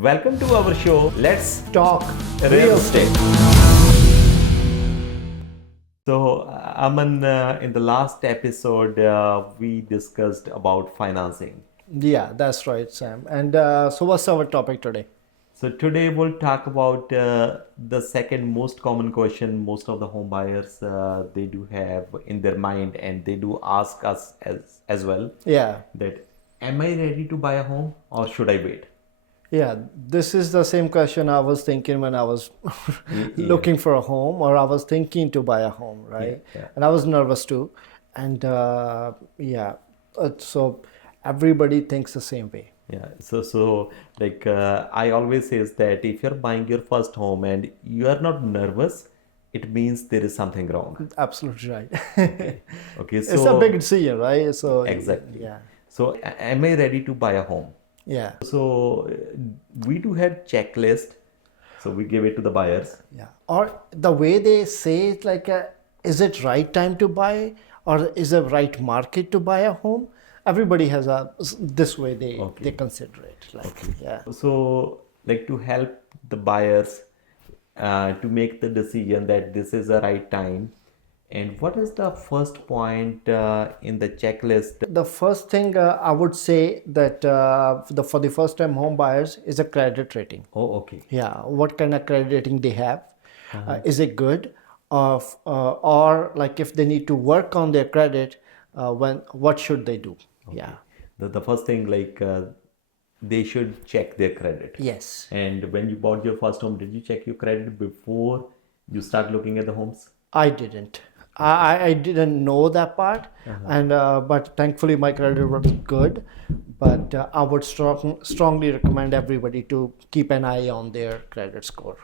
Welcome to our show. Let's Talk real estate. So, Aman, in the last episode, we discussed about financing. Yeah, that's right, Sam. And so, what's our topic today? So today we'll talk about the second most common question most of the home buyers they do have in their mind, and they do ask us as well, Yeah, that am I ready to buy a home or should I wait? yeah. This is the same question I was thinking when I was Yeah, looking for a home, or I was thinking to buy a home, yeah, right? yeah. And I was nervous too. And yeah, so everybody thinks the same way. Yeah, so like I always says that if you're buying your first home and you are not nervous, it means there is something wrong. Absolutely right. Okay, okay, It's a big so decision, right? So, exactly. yeah, So am I ready to buy a home? yeah. So we do have checklist, so we give it to the buyers. Yeah. Or the way they say it, like, is it right time to buy, or is it right market to buy a home? Everybody has this way they Okay, consider it. Like, okay. yeah, So like to help the buyers to make the decision that this is the right time. And what is the first point in the checklist? the first thing I would say that for the first time home buyers is a credit rating. Oh, okay. Yeah, what kind of credit rating they have? Is it good? Or like if they need to work on their credit, when what should they do? Yeah. Okay. The first thing, like they should check their credit. Yes. And when you bought your first home, did you check your credit before you start looking at the homes? I didn't. I didn't know that part, and but thankfully my credit was good. But I would strongly recommend everybody to keep an eye on their credit score.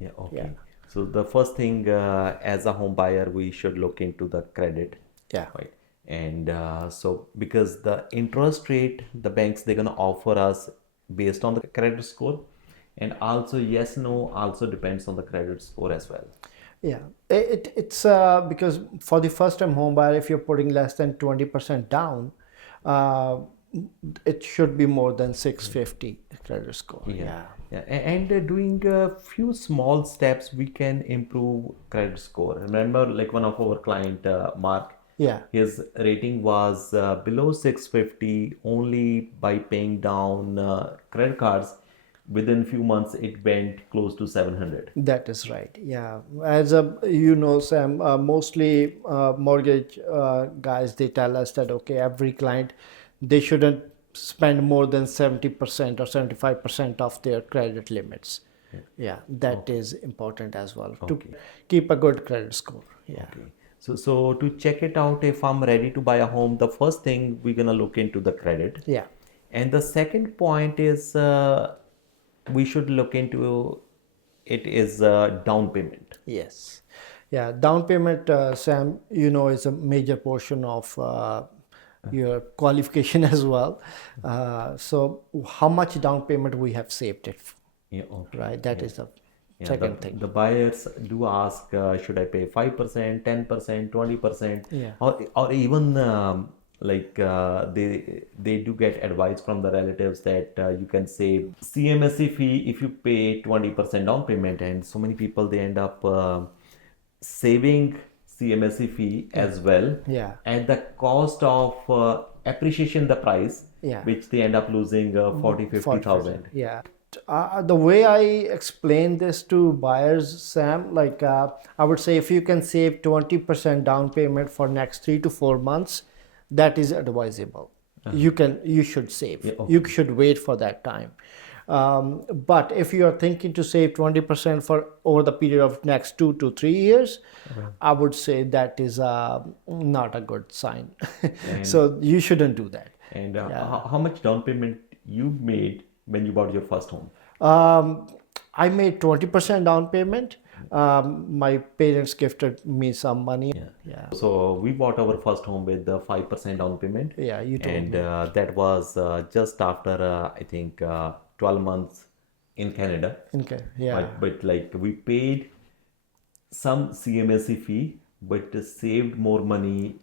Yeah, Yeah, okay. So the first thing as a home buyer, we should look into the credit, yeah, right? And so because the interest rate, the banks they're gonna offer us based on the credit score, and also yes, no, also depends on the credit score as well. yeah. It's because for the first time home buyer, if you're putting less than 20% down, uh, it should be more than 650 credit score. Yeah, Yeah, yeah, and doing a few small steps, we can improve credit score. Remember, like one of our client, Mark, yeah. his rating was below 650 only by paying down credit cards. Within few months, it went close to 700. That is right. Yeah, as a you know, Sam, mostly mortgage guys they tell us that okay, every client they shouldn't spend more than 70% or 75% of their credit limits. Yeah, that is important as well to Okay. keep a good credit score. Yeah, Okay. So to check it out, if I'm ready to buy a home, the first thing we're gonna look into the credit. yeah, And the second point is we should look into it is down payment. yes, yeah. Down payment, Sam, you know, is a major portion of your qualification as well. So, how much down payment we have saved it, Yeah, okay. right? That Yeah. is the Yeah, second thing. the buyers do ask, should I pay 5%, 10%, 20%, Yeah. or even like they do get advice from the relatives that you can save CMSE fee if you pay 20% down payment, and so many people they end up saving CMSE fee as well Yeah. at the cost of appreciation the price, Yeah. which they end up losing 40, 50,000. Yeah. The way I explain this to buyers, Sam, like I would say if you can save 20% down payment for next 3 to 4 months, that is advisable. You should save. Yeah, You okay. should wait for that time. But if you are thinking to save 20% for over the period of next 2 to 3 years, I would say that is not a good sign. And So you shouldn't do that. And Yeah. how much down payment you made when you bought your first home? I made 20% down payment. My parents gifted me some money. Yeah. Yeah. So we bought our first home with the 5% down payment, Yeah, you told and me. that was just after I think 12 months in Canada. Okay. Yeah. But like we paid some CMSE fee, but saved more money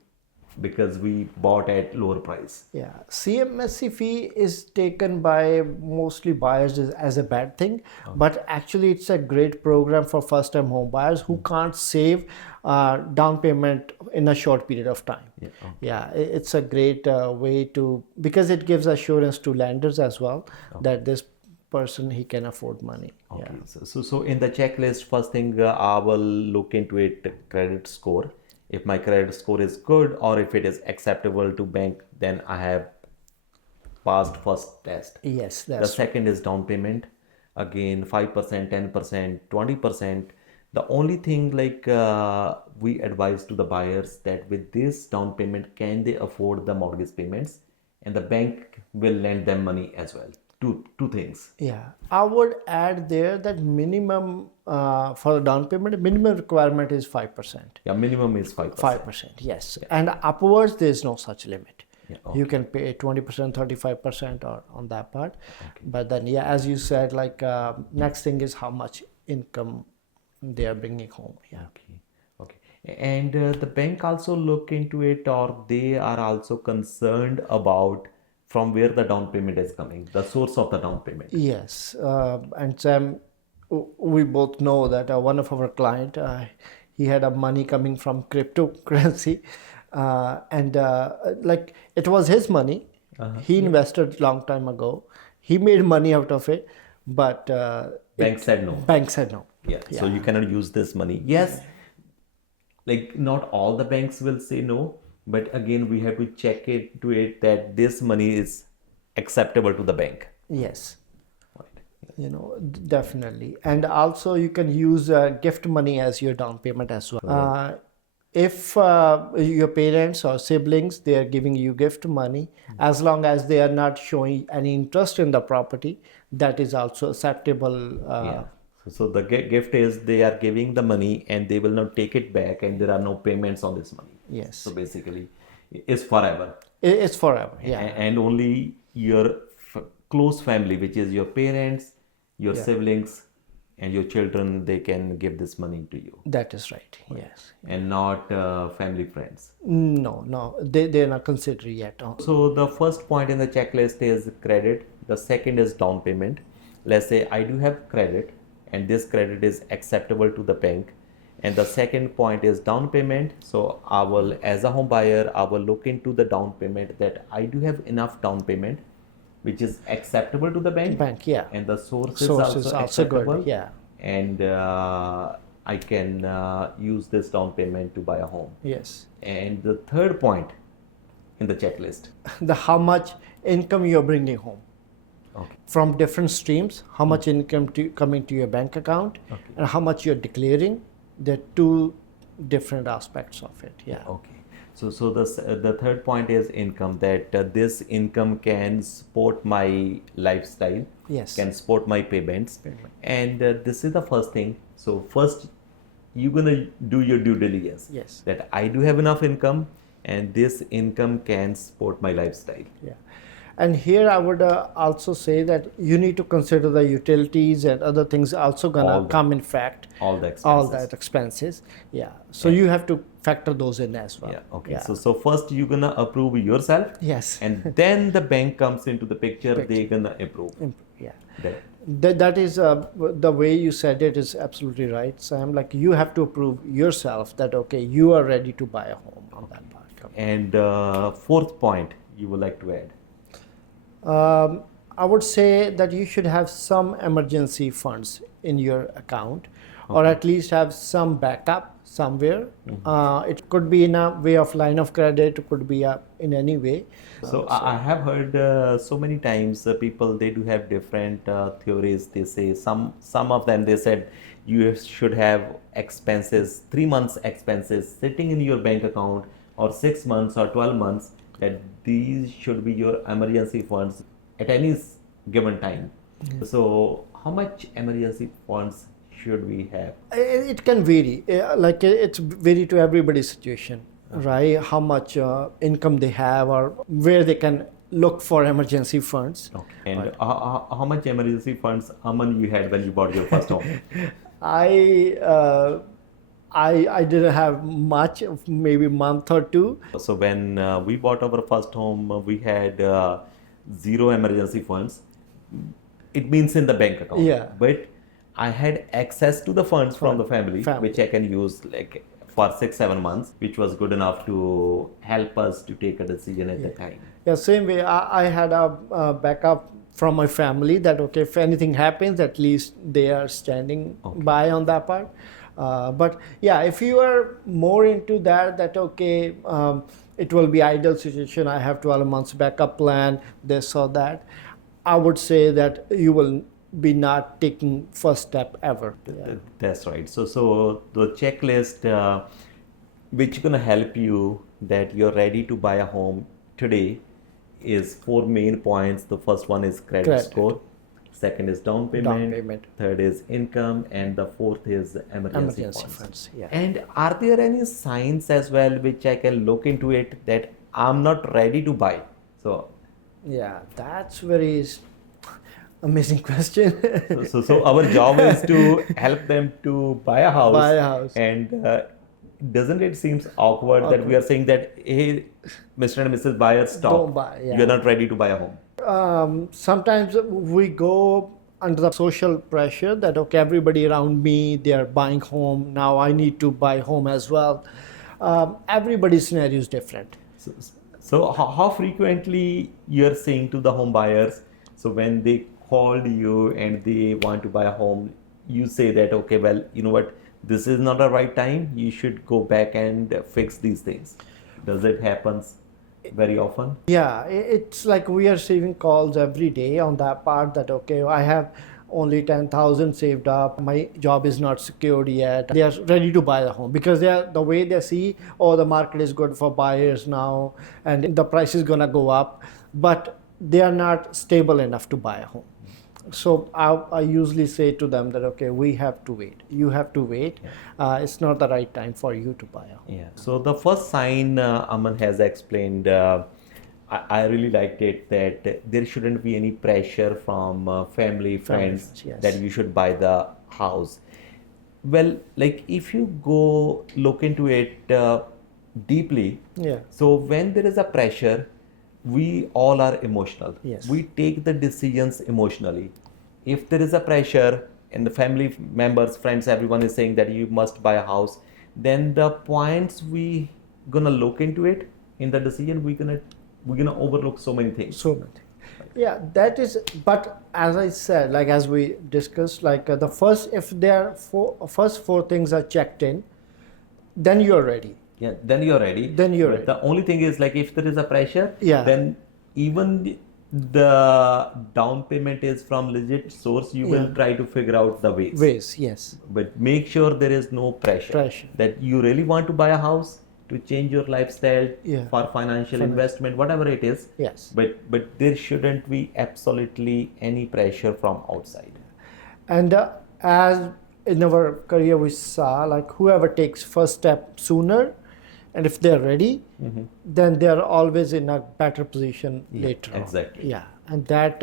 because we bought at lower price. Yeah, CMSC fee is taken by mostly buyers as a bad thing, but actually it's a great program for first-time home buyers who can't save down payment in a short period of time. Yeah. Yeah, it's a great way to, because it gives assurance to lenders as well that this person, he can afford money. Okay. Yeah. So in the checklist, first thing I will look into it credit score. If my credit score is good or if it is acceptable to bank, then I have passed first test. Yes, The that's second is down payment. Again, 5%, 10%, 20%. The only thing we advise to the buyers that with this down payment, can they afford the mortgage payments? And the bank will lend them money as well. Two things. Yeah, I would add there that minimum for the down payment, minimum requirement is 5%. Yeah, minimum is 5%. 5%, yes. And upwards, there is no such limit. Yeah, You can pay 20%, 35% or on that part. But then, yeah, as you said, next thing is how much income they are bringing home. Yeah. Okay. And the bank also look into it, or they are also concerned about from where the down payment is coming, the source of the down payment. Yes, and Sam, we both know that one of our client, he had a money coming from cryptocurrency, and it was his money. He invested long time ago. He made money out of it, but Bank said no. bank said no. Yeah. So you cannot use this money. Yes. Like not all the banks will say no, but again we have to check it to it that this money is acceptable to the bank. Yes. Right. Definitely. And also you can use gift money as your down payment as well. If your parents or siblings, they are giving you gift money, as long as they are not showing any interest in the property, that is also acceptable. Yeah. So the gift is they are giving the money and they will not take it back and there are no payments on this money. Yes. So basically it's forever. It's forever. Yeah. And only your close family, which is your parents, your siblings, and your children, they can give this money to you. That is right. Yes. And not family friends. No, they're not considered yet. So the first point in the checklist is credit. The second is down payment. Let's say I do have credit and this credit is acceptable to the bank. And the second point is down payment. So I will, as a home buyer, I will look into the down payment that I do have enough down payment, which is acceptable to the bank. Yeah. And the source Is also acceptable. good. Yeah. And I can use this down payment to buy a home. Yes. And the third point in the checklist. The how much income you're bringing home. Okay. From different streams, how much income coming to your bank account, and how much you're declaring. They're two different aspects of it. Yeah. Okay. So the third point is income, that this income can support my lifestyle. Yes. Can support my payments. And this is the first thing. So first you're gonna do your due diligence. Yes. That I do have enough income and this income can support my lifestyle. Yeah. And here I would also say that you need to consider the utilities and other things also gonna come in fact. All the expenses. All that expenses. Yeah. So you have to factor those in as well. Yeah. Okay. Yeah. So first you're gonna approve yourself. Yes. And then the bank comes into the picture. They're gonna approve. Yeah. That. That is the way you said it is absolutely right, Sam. Like you have to prove yourself that okay, you are ready to buy a home on that part. And fourth point you would like to add. I would say that you should have some emergency funds in your account, or at least have some backup somewhere. It could be in a way of line of credit, it could be in any way. So I have heard so many times people, they do have different theories. They say some of them, they said you should have expenses, 3 months expenses sitting in your bank account, or 6 months or 12 months, that these should be your emergency funds at any given time. So how much emergency funds should we have? It can vary. Like it's vary to everybody's situation, right? How much income they have, or where they can look for emergency funds. Okay. And how much emergency funds, Aman, you had when you bought your first home? I I didn't have much, maybe month or two. So when we bought our first home, we had zero emergency funds. It means in the bank account. Yeah. But I had access to the funds from the family, Family. which I can use like for 6 7 months, which was good enough to help us to take a decision at the time. Yeah, same way. I had a backup from my family that okay, if anything happens, at least they are standing by on that part. But yeah, if you are more into that okay, it will be ideal situation. I have 12 months backup plan, this or that. I would say that you will be not taking first step ever. Yeah. That's right. So the checklist, which gonna help you that you're ready to buy a home today, is four main points. The first one is credit score. Second is down payment. Third is income, and the fourth is emergency funds. Yeah. And are there any signs as well which I can look into it that I'm not ready to buy? So yeah, that's very amazing question. so our job is to help them to buy a house. Buy a house. And doesn't it seems awkward that we are saying that, hey, Mr. and Mrs. Buyer, stop. Don't buy, yeah. You're not ready to buy a home. Sometimes we go under the social pressure that okay, everybody around me, they are buying home, now I need to buy home as well. Everybody's scenario is different. So how frequently you're saying to the home buyers, so when they called you and they want to buy a home, you say that, okay, well, you know what, this is not the right time, you should go back and fix these things. Does it happen very often? Yeah, it's like we are receiving calls every day on that part that okay, I have only 10,000 saved up, my job is not secured yet. They are ready to buy the home because they are, the way they see, oh, the market is good for buyers now and the price is gonna go up, but they are not stable enough to buy a home. So I usually say to them that okay, we have to wait. You have to wait. It's not the right time for you to buy a home. Yeah. So the first sign Aman has explained, I really liked it, that there shouldn't be any pressure from family, friends, yes. that you should buy the house. Well, like if you go look into it deeply, Yeah. so when there is a pressure, we all are emotional. Yes. We take the decisions emotionally. If there is a pressure and the family members, friends, everyone is saying that you must buy a house, then the points we gonna look into it in the decision, we're gonna overlook so many things. So many. Yeah, that is. But as I said, like as we discussed, like the first, if there are first four things are checked in, then you are ready. Yeah, then you're ready. Then you're But ready. the only thing is like if there is a pressure, Yeah. then even the down payment is from legit source, you will try to figure out the ways. Ways, yes. But make sure there is no pressure. Pressure. That you really want to buy a house to change your lifestyle for financial investment, whatever it is. Yes. But there shouldn't be absolutely any pressure from outside. And as in our career we saw, like whoever takes first step sooner, and if they're ready, then they're always in a better position later on. Exactly. Yeah, and that,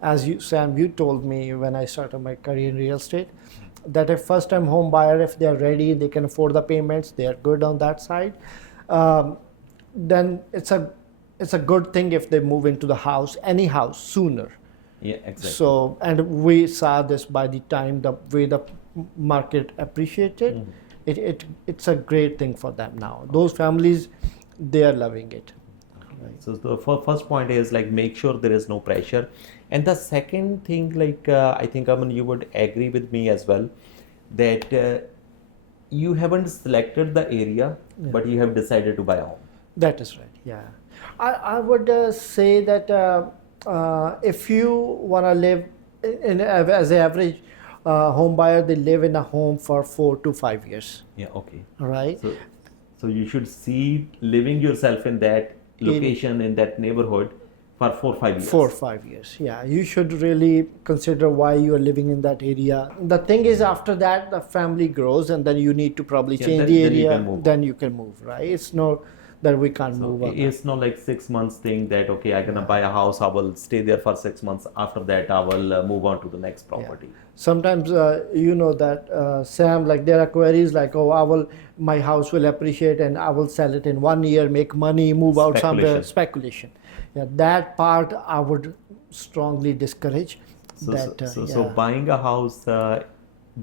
as you, Sam, you told me when I started my career in real estate, that a first-time home buyer, if they're ready, they can afford the payments, they're good on that side, then it's a good thing if they move into the house, any house, sooner. Yeah, exactly. So, and we saw this by the time the way the market appreciated, it's a great thing for them now. Those families, they are loving it. Right. So the first point is like make sure there is no pressure, and the second thing, like I think Aman, you would agree with me as well, that you haven't selected the area, but you have decided to buy a home. That is right. Yeah, I would say that if you want to live as an average home buyer, they live in a home for 4 to 5 years. Yeah. Okay. Right. So you should see living yourself in that location, in that neighborhood for 4 5 years. 4 5 years. Yeah, you should really consider why you are living in that area. The thing is, after that, the family grows, and then you need to probably change the area. Then you can move. Right? It's no, that we can't So move on that. it's not like 6 months thing that okay, I'm gonna buy a house, I will stay there for 6 months. After that, I will move on to the next property. Sometimes you know that Sam, like there are queries like, oh, my house will appreciate and I will sell it in 1 year, make money, move out somewhere. Speculation. Speculation. Yeah, that part I would strongly discourage. So That so buying a house,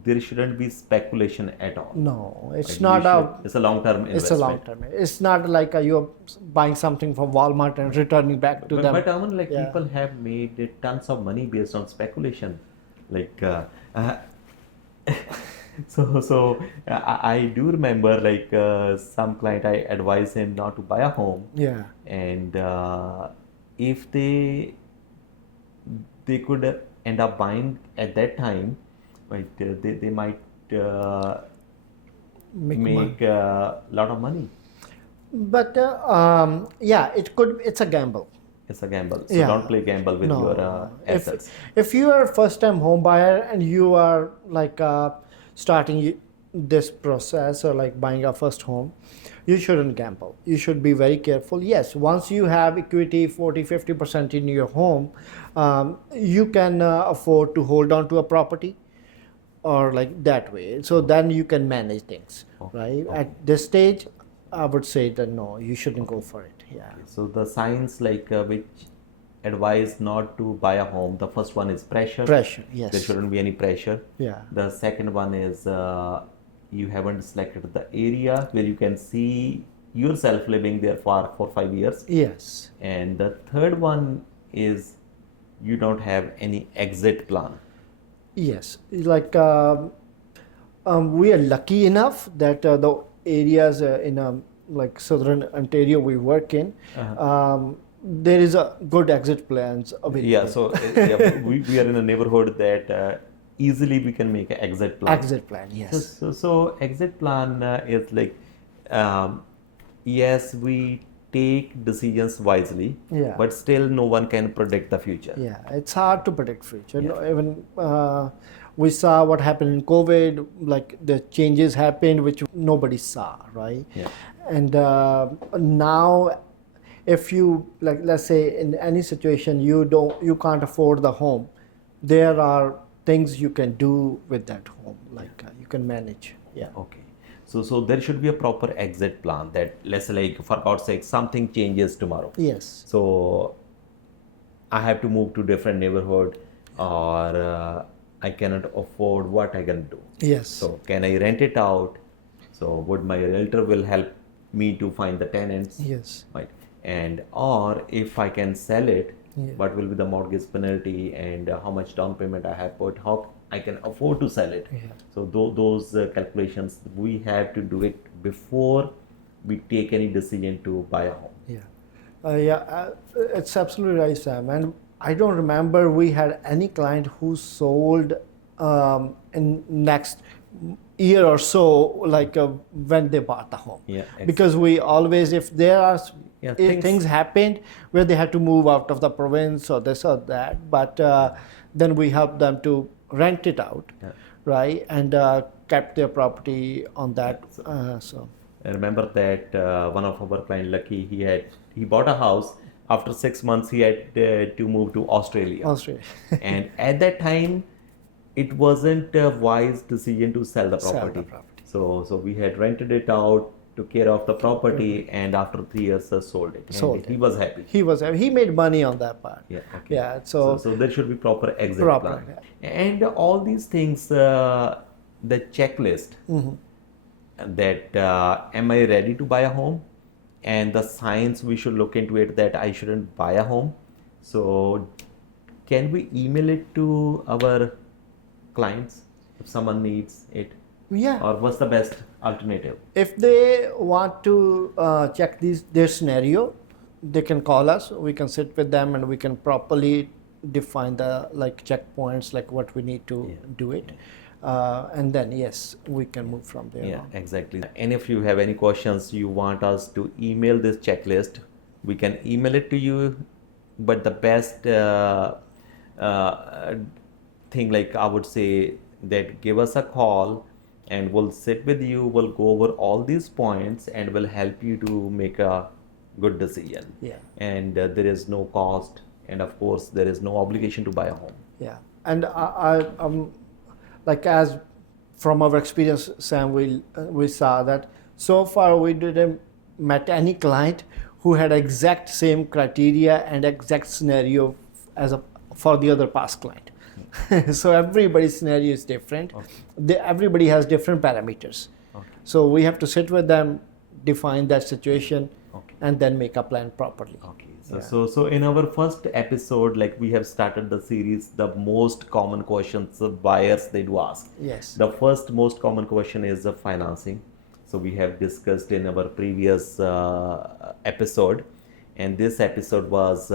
there shouldn't be speculation at all. no, it's Like not it's a long-term it's a long investment. term. It's not like you're buying something from Walmart and returning back to them. But I mean, like Yeah. people have made tons of money based on speculation. Like uh, I do remember like some client I advised him not to buy a home, Yeah. and if they could end up buying at that time, right? They might make a lot of money. But yeah, it's a gamble. It's a gamble. So Yeah. don't play gamble with No. your If assets. if you are a first time home buyer and you are like starting this process or like buying a first home, you shouldn't gamble. You should be very careful. Yes, once you have equity 40-50% in your home, you can afford to hold on to a property or like that way. So then you can manage things, right? Okay. At this stage, I would say that no, you shouldn't go for it. Yeah. So the signs like which advise not to buy a home. The first one is pressure. Pressure, yes. There shouldn't be any pressure. Yeah. The second one is you haven't selected the area where you can see yourself living there for 5 years. Yes. And the third one is you don't have any exit plan. Yes. Like we are lucky enough that the areas in like southern Ontario we work in, there is a good exit plans available. Yeah, so we are in a neighborhood that easily we can make an exit plan. Exit plan, yes. So exit plan is like, yes, we take decisions wisely, Yeah. but still no one can predict the future. Yeah, it's hard to predict future. No, even we saw what happened in COVID, like the changes happened which nobody saw, right? Yeah. And now, if you like, let's say in any situation you can't afford the home, there are things you can do with that home, like you can manage. Yeah. Okay. So there should be a proper exit plan that, let's say, like for God's sake, something changes tomorrow. Yes. So I have to move to different neighborhood, or I cannot afford, what I can do. Yes. So can I rent it out? So would my realtor will help me to find the tenants? Yes. Right. And or if I can sell it, Yeah. what will be the mortgage penalty and how much down payment I have put? How I can afford to sell it? Yeah. So those calculations we have to do it before we take any decision to buy a home. Yeah, it's absolutely right, Sam. And I don't remember we had any client who sold in next year or so, like when they bought the home. Yeah, exactly. Because we always, if there are Yeah, if things happened where they had to move out of the province or this or that, but then we help them to rent it out, Yeah. right, and kept their property on that. So. I remember that one of our client, Lucky, he bought a house. After 6 months, he had to move to Australia. Australia. And at that time, it wasn't a wise decision to sell the Sell the property. property. So we had rented it out, took care of the property, and after 3 years, sold it. And Sold he it. was happy. He made money on that part. Yeah. Okay. Yeah. So there should be proper exit Proper, plan. And all these things, the checklist that am I ready to buy a home, and the signs we should look into it that I shouldn't buy a home. So can we email it to our clients if someone needs it, yeah. or what's the best alternative? If they want to check their scenario, they can call us. We can sit with them and we can properly define the like checkpoints, like what we need to do it, and then yes, we can move from there. Yeah, on. exactly. And if you have any questions, you want us to email this checklist, we can email it to you. But the best thing, like I would say, that give us a call and we'll sit with you, we'll go over all these points and we'll help you to make a good decision. Yeah. And there is no cost, and of course there is no obligation to buy a home. Yeah, and like as from our experience, Sam, we saw that so far we didn't met any client who had exact same criteria and exact scenario as a for the other past client. So everybody's scenario is different. Okay. Everybody has different parameters. Okay. So we have to sit with them, define that situation, Okay. and then make a plan properly. Okay. So, Yeah. so in our first episode, like we have started the series, the most common questions the buyers they do ask. Yes. The first most common question is the financing. So we have discussed in our previous episode, and this episode was,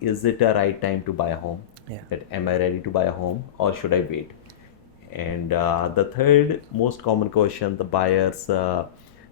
is it a right time to buy a home? Yeah. That am I ready to buy a home or should I wait? And the third most common question the buyers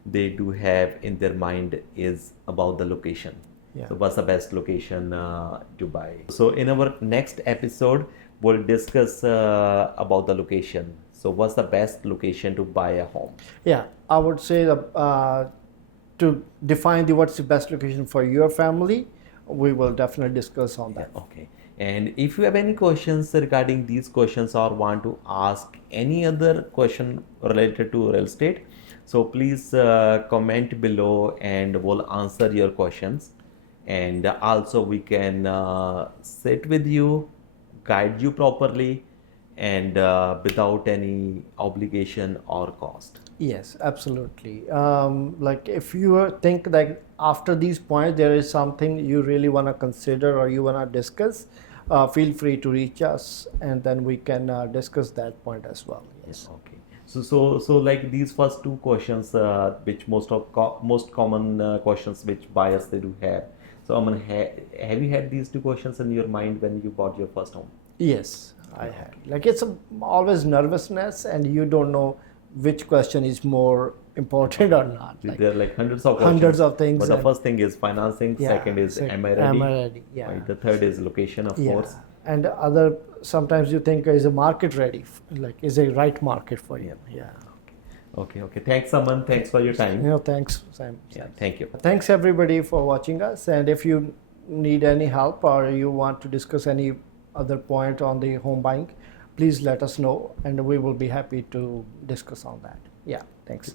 they do have in their mind is about the location. Yeah. So what's the best location to buy? So in our next episode, we'll discuss about the location. So what's the best location to buy a home? Yeah, I would say to define what's the best location for your family, we will definitely discuss on that. Okay. And if you have any questions regarding these questions or want to ask any other question related to real estate, so please comment below and we'll answer your questions. And also we can sit with you, guide you properly, and without any obligation or cost. Yes, absolutely. Like if you think that after these points there is something you really want to consider or you want to discuss, feel free to reach us and then we can discuss that point as well. Yes. Okay. So like these first two questions, which most common questions which buyers they do have. So Aman, have you had these two questions in your mind when you bought your first home? Yes, I had. Like it's always nervousness and you don't know which question is more important or not. Like, There are like hundreds of questions. hundreds of things But the and- first thing is financing. Yeah, Second is am I ready? Am I ready? Yeah. Right. The third is location, of course. And other sometimes you think is a market ready, like is a right market for you. Yeah. Okay. Thanks, Aman. Thanks for your time. Thanks, Sam. Yeah. Thank you. Thanks everybody for watching us. And if you need any help or you want to discuss any other point on the home buying, please let us know and we will be happy to discuss on that. Yeah. Thanks.